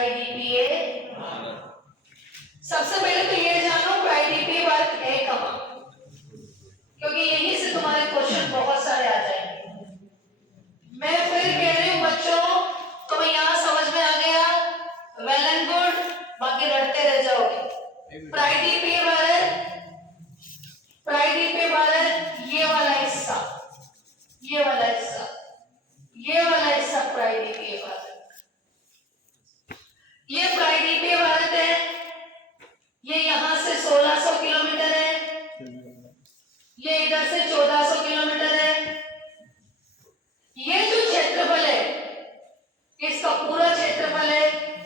प्रायद्वीपीय सबसे पहले तो ये जानो प्रायद्वीपीय भारत है कहां, क्योंकि यहीं से तुम्हारे क्वेश्चन बहुत सारे आ जाएंगे। मैं फिर कह रही हूं बच्चों, तुम्हें यहां समझ में आ गया, वेल एंड गुड, बाकी रटते रह जाओगे। प्रायद्वीपीय भारत, प्रायद्वीपीय भारत ये वाला हिस्सा, ये वाला हिस्सा, ये वाला हिस्सा प्रायद्वीपीय भारत, ये प्रायद्वीपीय भारत है। ये यहां से 1600 किलोमीटर है, ये इधर से 1400 किलोमीटर है। ये जो क्षेत्रफल है, इसका पूरा क्षेत्रफल है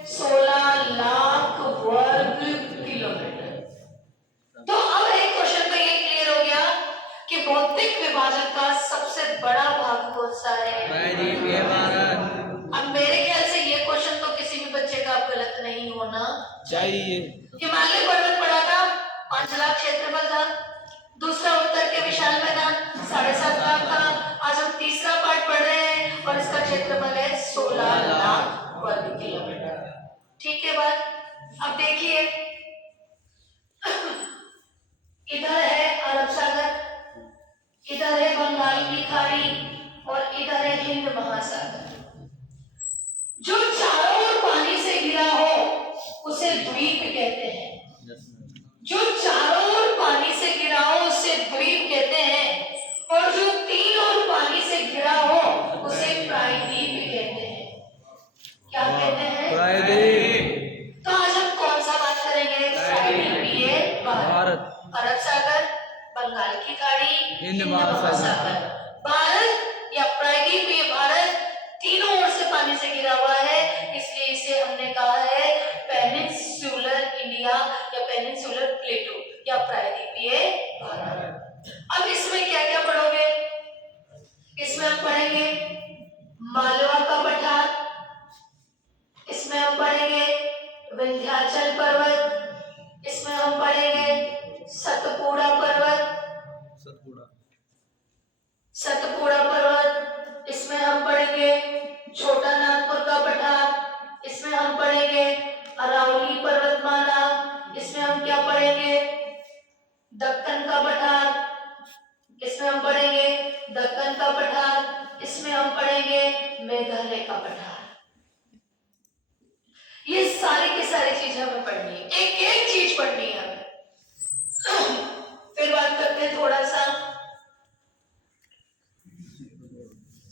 16 लाख वर्ग किलोमीटर। तो अब एक क्वेश्चन तो ये क्लियर हो गया कि भौतिक विभाजन का सबसे बड़ा भाग कौन सा है? प्रायद्वीपीय भारत। अब मेरे ख्याल से ये क्वेश्चन तो किसी भी बच्चे का गलत नहीं होना चाहिए। हिमालय पर्वत पड़ा था, 5 लाख क्षेत्रफल था। दूसरा उत्तर के विशाल मैदान 7.5 लाख था। आज हम तीसरा पार्ट पढ़ रहे हैं और इसका क्षेत्रफल है 16 लाख वर्ग किलोमीटर। ठीक है बात। अब देखिए, इधर है अरब सागर, इधर है बंगाल की खाड़ी और इधर है हिंद महासागर। जो चारों ओर पानी से घिरा हो उसे द्वीप कहते हैं। जो चारों ओर पानी से घिरा हो उसे द्वीप कहते हैं, और जो तीन ओर पानी से घिरा हो उसे प्रायद्वीप कहते हैं। क्या कहते हैं? प्रायद्वीप। तो आज हम कौन सा बात करेंगे? प्रायद्वीपीय भारत। अरब सागर, बंगाल की खाड़ी, हिंद महासागर। भारत या प्रायद्वीपीय भारत तीनों ओर से पानी से घिरा हुआ है, इसलिए इसे हमने कहा है पेनिनसुलर इंडिया या पेनिनसुलर प्लेटो या प्रायद्वीपीय भारत। अब इसमें क्या क्या पढ़ोगे? इसमें हम पढ़ेंगे मालवा का पठार, इसमें हम पढ़ेंगे विंध्याचल पर्वत, इसमें हम पढ़ेंगे सतपुड़ा पर्वत, सतपुड़ा पर्वत, इसमें हम पढ़ेंगे छोटा नागपुर का पठार, इसमें हम पढ़ेंगे अरावली पर्वतमाला, इसमें हम क्या पढ़ेंगे? दक्कन का पठार, इसमें हम पढ़ेंगे दक्कन का पठार, इसमें हम पढ़ेंगे मेघालय का पठार। ये सारी की सारी चीजें हमें पढ़नी है, एक एक चीज पढ़नी है हमें। फिर बात करते हैं थोड़ा सा,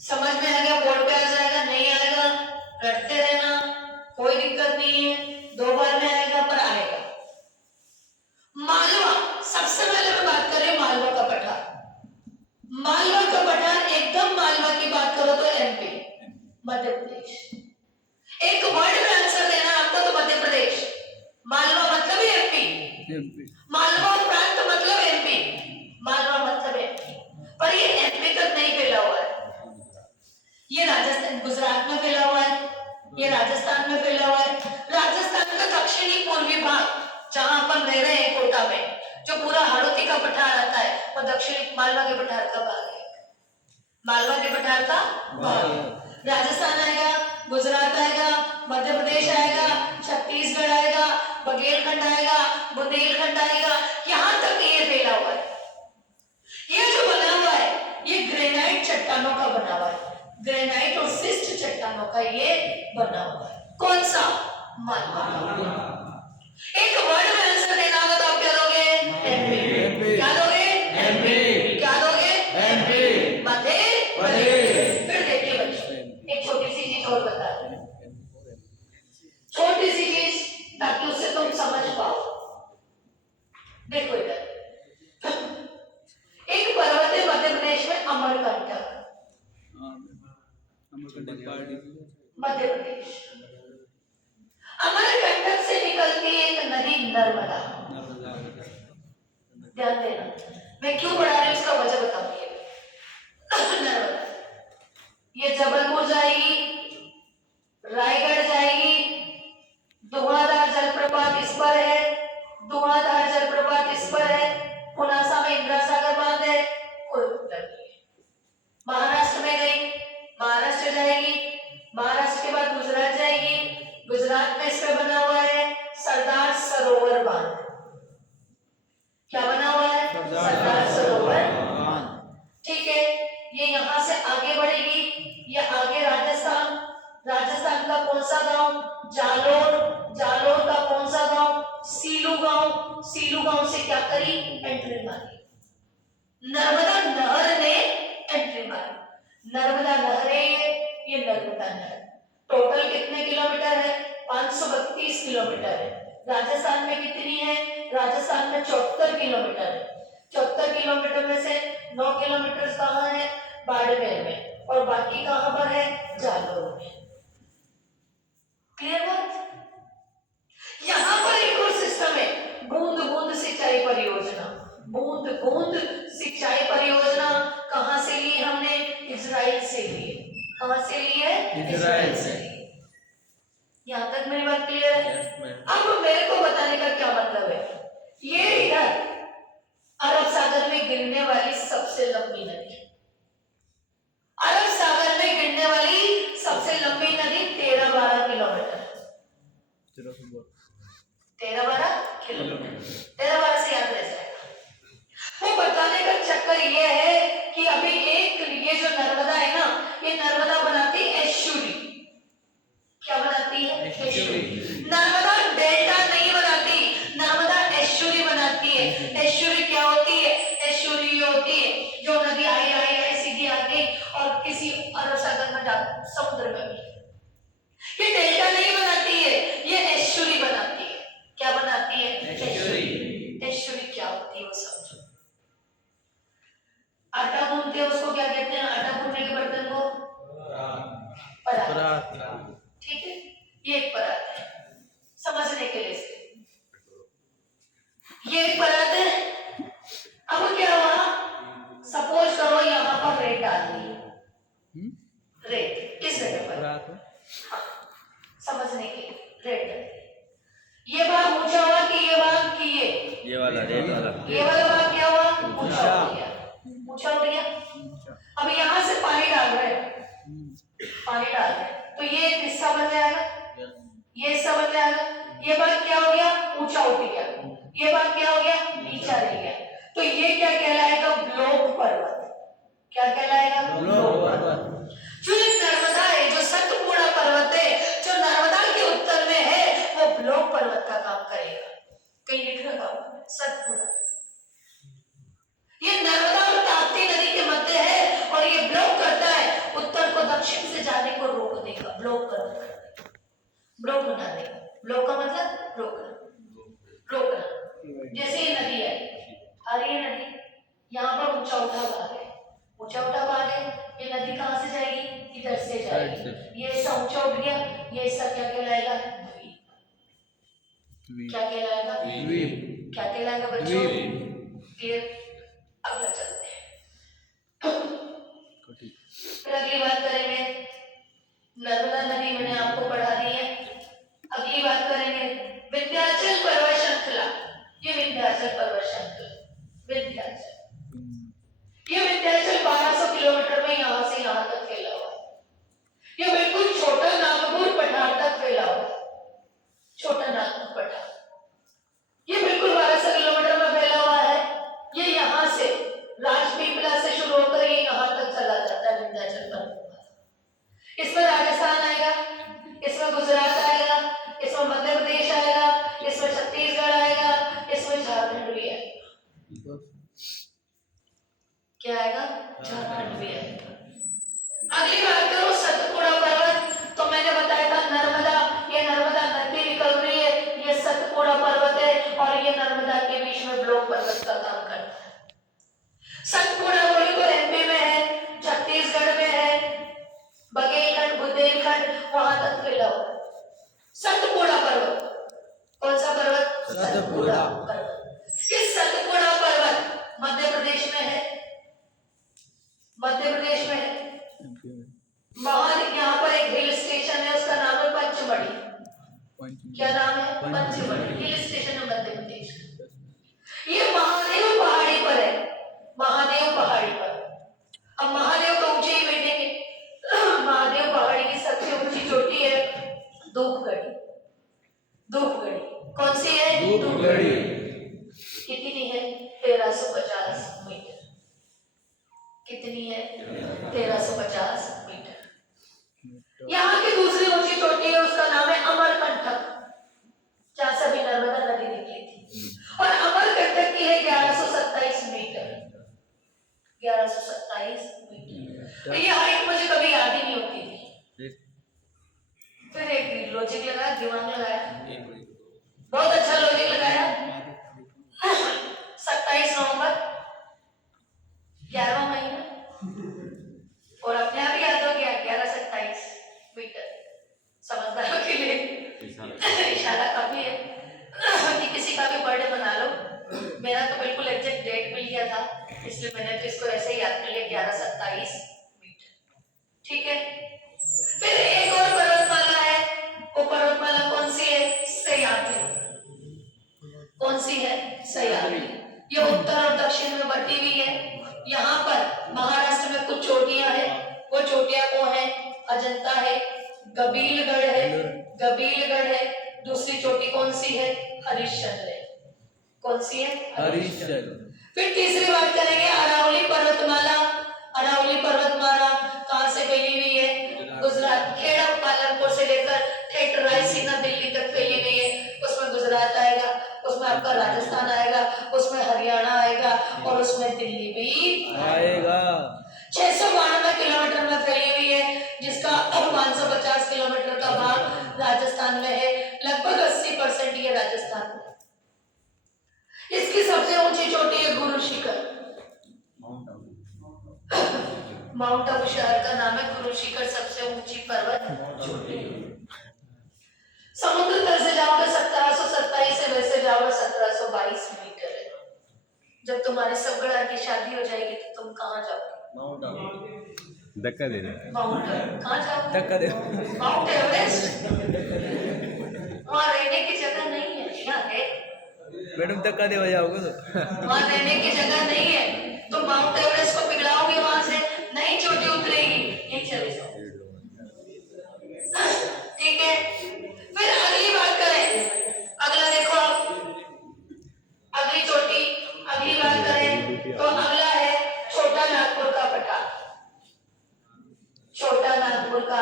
समझ में आ गया? बोर्ड पे आ जाएगा, नहीं आएगा रटते रहना, कोई दिक्कत नहीं है, 2 बार में आएगा पर आएगा। मालवा, सबसे पहले मैं बात कर रही हूं मालवा का पठार। मालवा का पठार एकदम मालवा की बात करो तो एमपी, मध्य प्रदेश। एक वर्ड में आंसर देना आपको तो मध्य प्रदेश। मालवा मतलब एमपी, मालवा प्रांत मतलब एमपी, मालवा मतलब एमपी, पर ये एमपी तक नहीं फैला हुआ है। ये राजस्थान, गुजरात में फैला हुआ है, ये राजस्थान में फैला हुआ है। राजस्थान का दक्षिणी पूर्वी भाग जहां अपन रह रहे हैं कोटा में, जो पूरा हाड़ौती का पठार आता है वो दक्षिणी मालवा के पठार का भाग है, मालवा के पठार का भाग। राजस्थान आएगा, गुजरात आएगा, मध्य प्रदेश आएगा, छत्तीसगढ़ आएगा, बघेलखंड आएगा, बुंदेलखंड आएगा, यहां तक ये फैला हुआ है। ये जो बना हुआ है ये ग्रेनाइट चट्टानों का बना हुआ है, ग्रेनाइट और सिस्ट चट्टानों का ये बना हुआ है। कौन सा? मालवा। एक वर्ड में आंसर देना होगा तो आप क्या दोगे? एमपी। क्या दोगे? एमपी। क्या दोगे? एमपी। मध्य प्रदेश। फिर देखिए बच्चों, एक छोटी सी चीज और बता दूं, छोटी सी चीज ताकि उसे तुम समझ पाओ। देखो इधर एक पर्वत है मध्य प्रदेश में, अमरकंटक, मध्य प्रदेश। अमरकंटक से निकलती है एक नदी नर्मदा। ध्यान देना, मैं क्यों पढ़ा रही हूं इसका वजह बताऊंगी। नर्मदा ये जबलपुर जाएगी, रायगढ़ जाएगी, धुआंधार जलप्रपात इस पर है, धुआंधार जलप्रपात इस पर है, पुनासा में इंदिरा सागर बांध है, कोई उत्तर नहीं है। महाराष्ट्र में गई, महाराष्ट्र जाएगी, महाराष्ट्र के बाद गुजरात जाएगी, गुजरात में इसमें बना हुआ है सरदार सरोवर बांध। क्या बना हुआ है? सरदार सरोवर बांध। ठीक है, ये यहां से आगे बढ़ेगी, ये आगे राजस्थान, राजस्थान का कौन सा गांव? जालोर, जालोर का कौन सा गांव? सीलू गांव, सीलू गांव से क्या करी? एंट्री मारी। नर्मदा नहर ने एंट्री मारी। नर्मदा नहर है ये नर्मदा नहर। टोटल कितने किलोमीटर है? 532 किलोमीटर है। राजस्थान में कितनी है? राजस्थान में 74 किलोमीटर है। 74 किलोमीटर में से 9 किलोमीटर कहाँ है? बाड़मेर में, और बाकी कहाँ पर है? जालोर में। क्लियर बात? यहाँ पर एक और सिस्टम है, बूंद बूंद सिंचाई परियोजना। बूंद बूंद सिंचाई परियोजना कहां से ली हमने? इजराइल से ली। कहां से ली है? इजराइल से। यहां तक मेरी बात क्लियर है? अब मेरे को बताने का क्या मतलब है? ये इधर अरब सागर में गिरने वाली सबसे लंबी नदी, अरब सागर में गिरने वाली सबसे लंबी नदी 13-12 किलोमीटर। 13-12 किलोमीटर, 13-12 से याद रह जाएगा। वो बताने का चक्कर ये है कि अभी एक ये जो नर्मदा है ना, ये नर्मदा बनाती है एस्चुरी। क्या बनाती है? एस्चुरी। नर्मदा डेल्टा नहीं बनाती, नर्मदा एस्चुरी बनाती है। एस्चुरी क्या होती है? एस्चुरी होती है जो नदी आई आई आई सीधी आ गई और किसी अरब सागर में जा, समुद्र में मिली। ये डेल्टा नहीं बनाती है, ये एस्चुरी बनाती है। क्या बनाती है? एस्चुरी। एस्चुरी क्या होती है वो समझो। आटा गूंथते हैं उसको क्या कहते हैं? आटा गूंथने के बर्तन को परात। ठीक है, ये एक परात है समझने के लिए। ये एक परात है। अब क्या हुआ? सपोज करो यहाँ पर रेत डाल दी। रेत किस जगह पर? हाँ, समझने के लिए रेत डाल दी। ये भाग ऊंचा हुआ कि ये भाग कि ये वाला रेत वाला, ये वाला भाग क्या हुआ? ऊंचा हो गया, ऊंचा हो गया। अब यहाँ से पानी डाल रहे हैं, पानी डाल रहे हैं तो ये एक हिस्सा बन जाएगा, ये हिस्सा बन जाएगा। ये भाग क्या हो गया? ऊंचा उठ गया। ये भाग क्या हो गया? नीचा रह गया। तो ये क्या कहलाएगा? ब्लॉक पर्वत। क्या कहलाएगा? ब्लॉक पर्वत। जो ये नर्मदा है, जो सतपुड़ा पर्वत है, जो नर्मदा के उत्तर में है, वो ब्लॉक पर्वत का काम करेगा। कहीं लिख रखा होगा सतपुड़ा। ये नर्मदा और ताप्ती नदी के मध्य है और ये ब्लॉक करता है, उत्तर को दक्षिण से जाने को रोक देगा, ब्लॉक कर देगा, ब्लॉक बना देगा। ब्लॉक का मतलब रोकना, रोकना। जैसे ये नदी है, आ रही है नदी, यहाँ पर ऊंचा उठा भाग है, ऊंचा उठा भाग है। ये नदी कहाँ से जाएगी? इधर से जाएगी। ये हिस्सा ऊंचा उठ गया, ये हिस्सा क्या कहलाएगा? द्वीप। क्या कहलाएगा? द्वीप। क्या कहलाएगा बच्चों? फिर अगला चलते हैं, फिर अगली बात करेंगे। नर्मदा नदी मैंने आपको पढ़ा दी है। अगली बात करेंगे विंध्याचल पर्वत श्रृंखला। ये विंध्याचल पर्वत श्रृंखला, विंध्याचल, ये विंध्याचल 1200 किलोमीटर में यहाँ से यहाँ तक फैला हुआ है। ये बिल्कुल छोटा नागपुर पठार तक फैला हुआ है, छोटा नागपुर पठार। ये बिल्कुल 1200 किलोमीटर में फैला हुआ है। ये यहाँ से राजपीपला से शुरू होकर ये यहाँ तक चला जाता है विंध्याचल पर्वत। इसमें राजस्थान आएगा, इसमें गुजरात आएगा, इसमें मध्य प्रदेश आएगा, इसमें छत्तीसगढ़ आएगा, इसमें झारखंड भी आएगा। क्या आएगा? झारखंड भी आएगा। अगली बात करो सतपुड़ा पर्वत। तो मैंने बताया था नर्मदा, ये नर्मदा नदी निकल रही है, ये सतपुड़ा पर्वत है और ये नर्मदा के बीच में ब्लॉक पर्वत का काम करता है। सतपुड़ा बोले तो एमपी में है, छत्तीसगढ़ में है, बघेलखंड बुंदेलखंड वहां तक फैला हुआ है सतपुड़ा पर्वत। कौन सा पर्वत? सतपुड़ा पर्वत। इस सतपुड़ा पर्वत मध्य प्रदेश में है, मध्य प्रदेश में है। वहां यहाँ पर एक हिल स्टेशन है, उसका नाम है पंचमढ़ी। क्या नाम है? पंचमढ़ी हिल स्टेशन है मध्य प्रदेश। ये महादेव पहाड़ी पर है, महादेव पहाड़ी पर। अब महादेव तो ऊंचे ही बैठेंगे, महादेव पहाड़ी की सबसे ऊंची चोटी है धूपगढ़ी। धूपगढ़ी कौन सी है? धूपगढ़ी। कितनी है? 1350 मीटर। कितनी है? 1350 मीटर। यहाँ की दूसरी ऊंची चोटी है, उसका नाम है अमरकंटक, जहां से अभी नर्मदा नदी निकली थी। और अमरकंटक की है 1127 मीटर। 1127 मीटर। तो ये हाइट मुझे कभी याद ही नहीं होती थी। फिर एक लॉजिक लगाया, दिमाग लगाया, बहुत अच्छा लॉजिक लगाया। 27 नवंबर 11वां महीना, और अपने आप ही याद हो गया 1127 मीटर। समझदारों के लिए इशारा काफी है कि किसी का भी बर्थडे मना लो। मेरा तो बिल्कुल एग्जैक्ट डेट मिल गया था, इसलिए मैंने तो इसको ऐसे ही याद कर लिया 1127 मीटर। ठीक है। फिर एक और पर्वतमाला है, वो पर्वतमाला कौन सी है? सह्याद्री। कौन सी है? सह्याद्री। ये उत्तर और दक्षिण में बटी हुई है। यहाँ पर महाराष्ट्र में कुछ चोटियां हैं, वो चोटियां कौन है? अजंता है, गबीलगढ़ है, गबीलगढ़ है। दूसरी चोटी कौन सी है? हरिश्चंद्र है। कौन सी है? हरिश्चंद्र। फिर तीसरी बात करेंगे अरावली पर्वतमाला। अरावली पर्वतमाला कहाँ से फैली हुई है? गुजरात, खेड़ा पालनपुर से लेकर ठेठ रायसीना दिल्ली तक फैली हुई है। उसमें गुजरात आएगा, उसमें आपका राजस्थान आएगा, उसमें हरियाणा आएगा, और उसमें दिल्ली भी आएगा। 692 किलोमीटर में फैली हुई है, जिसका 550 किलोमीटर का भाग राजस्थान में है। लगभग 80% ये राजस्थान में। इसकी सबसे ऊंची चोटी है गुरु शिखर। माउंट आबू शहर का नाम है गुरु शिखर, सबसे ऊंची पर्वत चोटी। समुद्र तल से जाओगे 1727 से, वैसे जाओगे 1722 मीटर है। जब तुम्हारी सब गणा की शादी हो जाएगी तो तुम कहाँ जाओगे? माउंट आबू। धक्का दे रहे हैं। माउंट कहाँ जाओगे? धक्का दे। Mount Everest. वहाँ रहने की जगह नहीं है। यहाँ है मैडम, धक्का दे हो जाओगे तो। वहाँ रहने की जगह नहीं है, तो माउंट एवरेस्ट को पिघलाओगे, वहां से नई चोटी उतरेगी, यही चले जाओ। ठीक है। फिर अगली बात करें, अगला देखो आप, अगली चोटी, अगली बात करें तो अगला है छोटा नागपुर का पठार। छोटा नागपुर का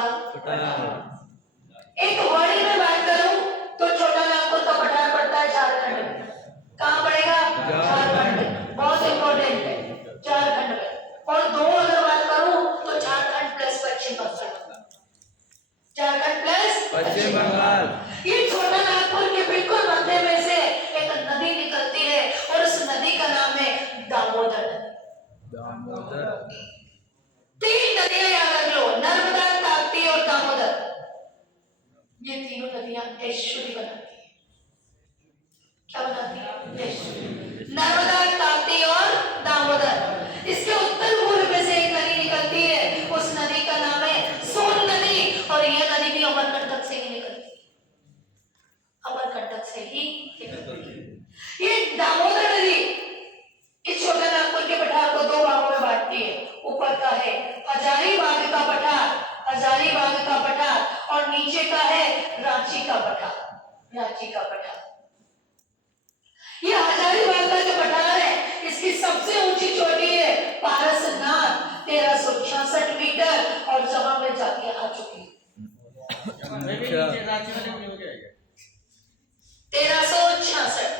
एक वर्ड में बात करूं तो छोटा नागपुर का पठार पड़ता है झारखंड में। कहाँ पड़ेगा? झारखंड में। बहुत इंपॉर्टेंट है, झारखंड में। और दो अगर बात करूं तो झारखंड प्लस पश्चिम बंगाल। झारखंड प्लस पश्चिम बंगाल। ये छोटा नागपुर के बिल्कुल मध्य में से एक नदी निकलती है, और उस नदी का नाम है दामोदर नदी। दामोदर। 3 नदियां याद रख लो, नर्मदा, ताप्ती और दामोदर। ये तीनों नदियां ऐश्वर्य बनाती है। क्या बनाती है? ऐश्वर्य। नर्मदा, ताप्ती और दामोदर। इसके उत्तर पूर्व में से एक नदी निकलती है, उस नदी का नाम है सोन नदी, और यह नदी भी अमरकंटक से ही निकलती है। अमरकंटक से ही निकलती है। ये दामोदर नदी इस छोटा नागपुर के पठार को 2 भागों में बांटती है। ऊपर का है हजारीबाग का पठार, हजारीबाग का पठार, और नीचे का है रांची का पठार, रांची का पठार। ये हजारीबाग का जो पठार है, इसकी सबसे ऊंची चोटी है पारसनाथ, 1366 मीटर, और जहां मैं जाके आ चुकी हूँ 1366,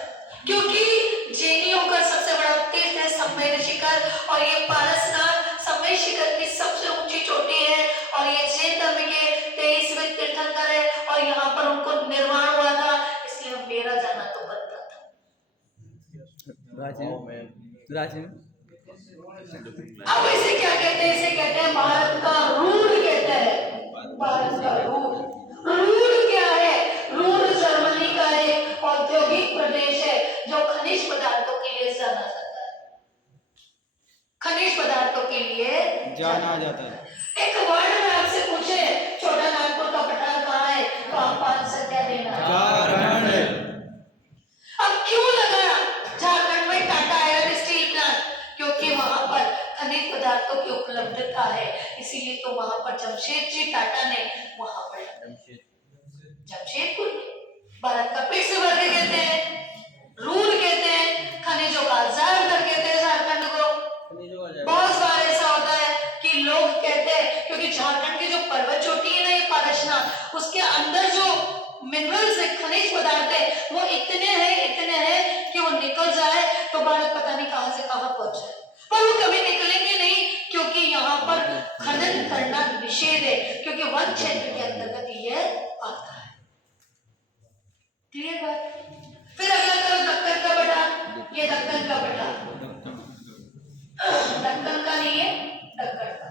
क्योंकि जैनियों का सबसे बड़ा तीर्थ है संवेद शिखर, और ये पारसनाथ संवेद शिखर की सबसे ऊंची चोटी है, और ये जैन धर्म के 23वें तीर्थंकर है, और यहाँ पर उनको निर्माण हुआ था, इसलिए मेरा जाना तो बनता था। रांची। अब इसे क्या कहते हैं? इसे कहते हैं भारत का रूर, कहते हैं भारत का रूर। रूर क्या है? रूर जर्मनी का एक औद्योगिक प्रदेश है, जो खनिज पदार्थों के लिए जाना जाता है। खनिज पदार्थों के लिए जाना जाता है। एक वर्ड में आपसे पूछे छोटा नागपुर का पठार कहाँ है, तो आप आंसर क्या देना? झारखंड। अब क्यों लगा झारखंड में टाटा आयरन स्टील प्लांट? क्योंकि वहां पर खनिज पदार्थों की उपलब्धता है, इसीलिए तो वहां पर जमशेदजी टाटा ने वहां पर जमशेदपुर में भारत का पिट से वर्ग कहते हैं, रूल कहते हैं, खनिजों का ज़्यादातर कहते हैं झारखंड को। बहुत बार ऐसा होता है कि लोग कहते हैं, क्योंकि झारखंड की जो पर्वत चोटी है ना, ये पारसनाथ, उसके अंदर जो मिनरल्स है, खनिज पदार्थ है, वो इतने हैं कि वो निकल जाए तो भारत पता नहीं कहां से कहां पहुंच जाए, पर वो कभी निकलेंगे नहीं, क्योंकि यहाँ पर खनन करना निषेध है, क्योंकि वन क्षेत्र के अंतर्गत ये आता है। क्लियर बात? फिर अगला करो दक्कन का पठार। ये दक्कन का पठार, दक्कन का नहीं है, दक्कन का।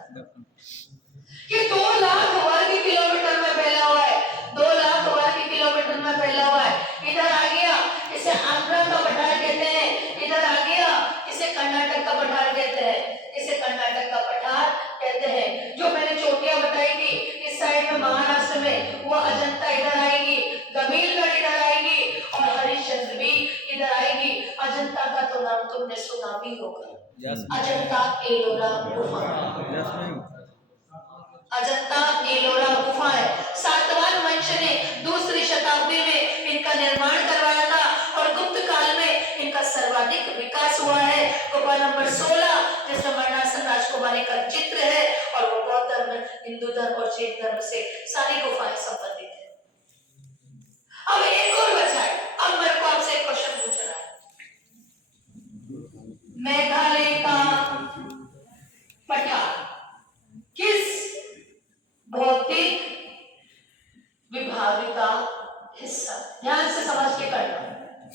ये 2 लाख वर्ग किलोमीटर में फैला हुआ है, 2 लाख वर्ग किलोमीटर में फैला हुआ है। इधर आ गया, इसे आंध्र का पठार कहते हैं, इधर आ गया, इसे कर्नाटक का पठार कहते हैं, इसे कर्नाटक का पठार कहते हैं। जो मैंने चोटियां बताई थी इस साइड में महाराष्ट्र में, वो अजंता इधर आएगी, गंभीरगढ़ इधर आएगी और हरिश्चंद्र भी इधर आएगी। अजंता का तो नाम तुमने सुना भी होगा, अजंता एलोरा गुफा। अजंता एलोरा गुफा है, सातवाहन वंश ने 2री शताब्दी में इनका निर्माण करवाया था और गुप्त काल में इनका सर्वाधिक विकास हुआ है। गुफा नंबर 16 जिसमें मरणासन राजकुमारी का चित्र है और वो बौद्ध धर्म, हिंदू धर्म और जैन धर्म से सारी गुफाएं संबंधित है। अब एक और बचा है, अब मेरे को आपसे एक क्वेश्चन पूछना है। मेघालय का पठार किस भौतिक विभाग का हिस्सा? ध्यान से समझ के करना,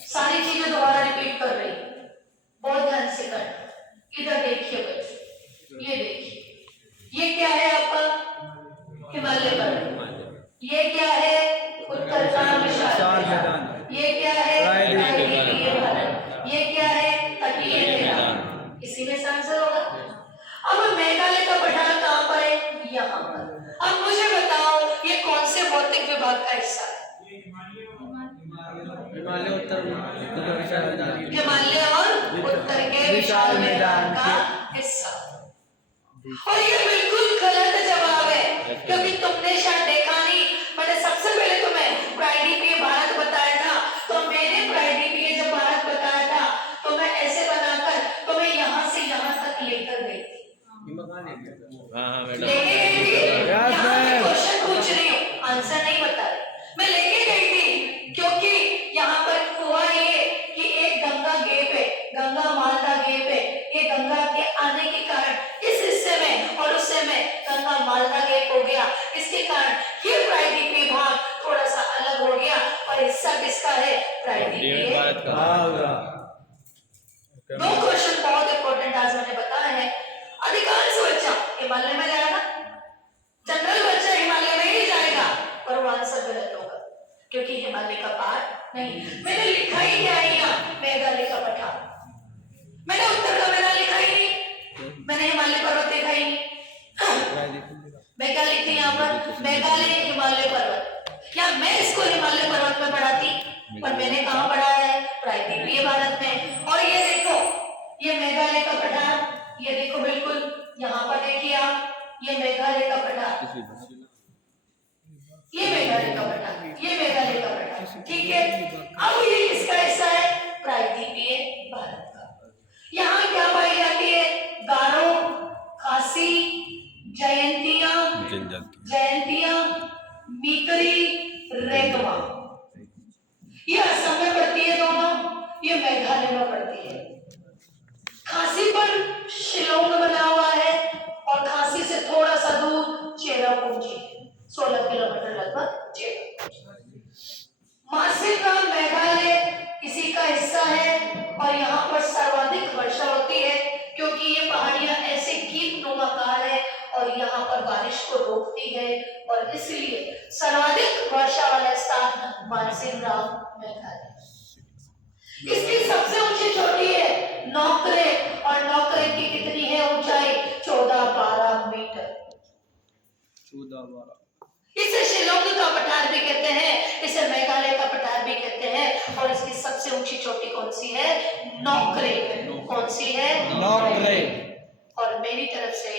सारी चीजें दोबारा रिपीट कर रही हूं, बहुत ध्यान से करना। इधर देखिए बच्चों, ये देखिए, ये क्या है आपका हिमालय पर्वत, ये क्या है उत्तर का विशाल मैदान, ये क्या है प्रायद्वीपीय भारत, ये क्या है तटीय मैदान, इसी में आंसर होगा। अब मेघालय का पठार कहां पर है? यहाँ पर। अब मुझे बताओ ये कौन से भौतिक विभाग का हिस्सा है? हिमालय उत्तर विशाल मैदान, हिमालय और उत्तर के विशाल मैदान का हिस्सा। और ये बिल्कुल गलत जवाब है, क्योंकि तुमने शायद देखा नहीं, मैंने सबसे पहले तुम्हें प्रायद्वीपीय भारत बताया था, तो मैंने प्रायद्वीपीय जब भारत बताया था तो मैं ऐसे बनाकर तुम्हें यहाँ से यहाँ तक लेकर गई थी। क्वेश्चन पूछ रही हूँ, आंसर नहीं बता रही, मैं लेके गई थी, क्योंकि यहाँ पर हुआ ये कि एक गंगा गेप है, गंगा मालदा गेप है, ये गंगा के आने के कारण इस हिस्से में और उस हिस्से में गंगा मालदा गेप हो गया, इसके कारण ये प्रायद्वीपीय भाग थोड़ा सा अलग हो गया और हिस्सा किसका है? प्रायद्वीपीय भारत का। 2 क्वेश्चन बहुत इंपॉर्टेंट आज मैंने बताया है। अधिकांश बच्चा हिमालय में जाएगा, जनरल बच्चा हिमालय में ही जाएगा, पर वो आंसर गलत होगा, क्योंकि हिमालय का पार नहीं। मैंने लिखा ही क्या है यहाँ? मेघालय का पठार। मैंने उत्तर का मैदान लिखा ही नहीं, मैंने हिमालय पर्वत देखा ही नहीं। मेघालय थी यहाँ पर, मेघालय हिमालय पर्वत, या मैं इसको हिमालय पर्वत में पढ़ाती, पर मैंने कहाँ पढ़ा है? प्रायद्वीपीय भारत में। और ये देखो, ये मेघालय का पठार, ये देखो बिल्कुल यहाँ पर देखिए आप, ये मेघालय का पठार, ये मेघालय का पठार, ये मेघालय का पठार, ठीक है। अब ये किसका हिस्सा है? प्रायद्वीपीय भारत का। यहाँ क्या पाई जाती है? गारो, खासी, जयंतिया, मीकरी, रेगमा। ये असम में पड़ती है दोनों, ये मेघालय में पड़ती है। खासी पर शिलोंग बना हुआ है और खासी से थोड़ा सा दूर चेरापूंजी, 16 किलोमीटर लगभग चेरापूंजी। मासिनराम मेघालय इसी का हिस्सा है और यहाँ पर सर्वाधिक वर्षा होती है, क्योंकि ये पहाड़ियां ऐसे कीपनुमाकार है और यहाँ पर बारिश को रोकती है, और इसलिए सर्वाधिक वर्षा वाला स्थान मासिनराम मेघालय। इसकी सबसे ऊंची चोटी है नौकरे, और नौकरे की कितनी है ऊंचाई? 14-12 मीटर। 14-12। इसे शिलोंग का पठार भी कहते हैं, इसे मेघालय का पठार भी कहते हैं, और इसकी सबसे ऊंची चोटी कौन सी है? नौकरे। कौन सी है? नौकरे। और मेरी तरफ से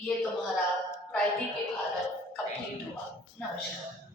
ये तुम्हारा प्रायद्वीपीय भारत कंप्लीट हुआ। नमस्कार।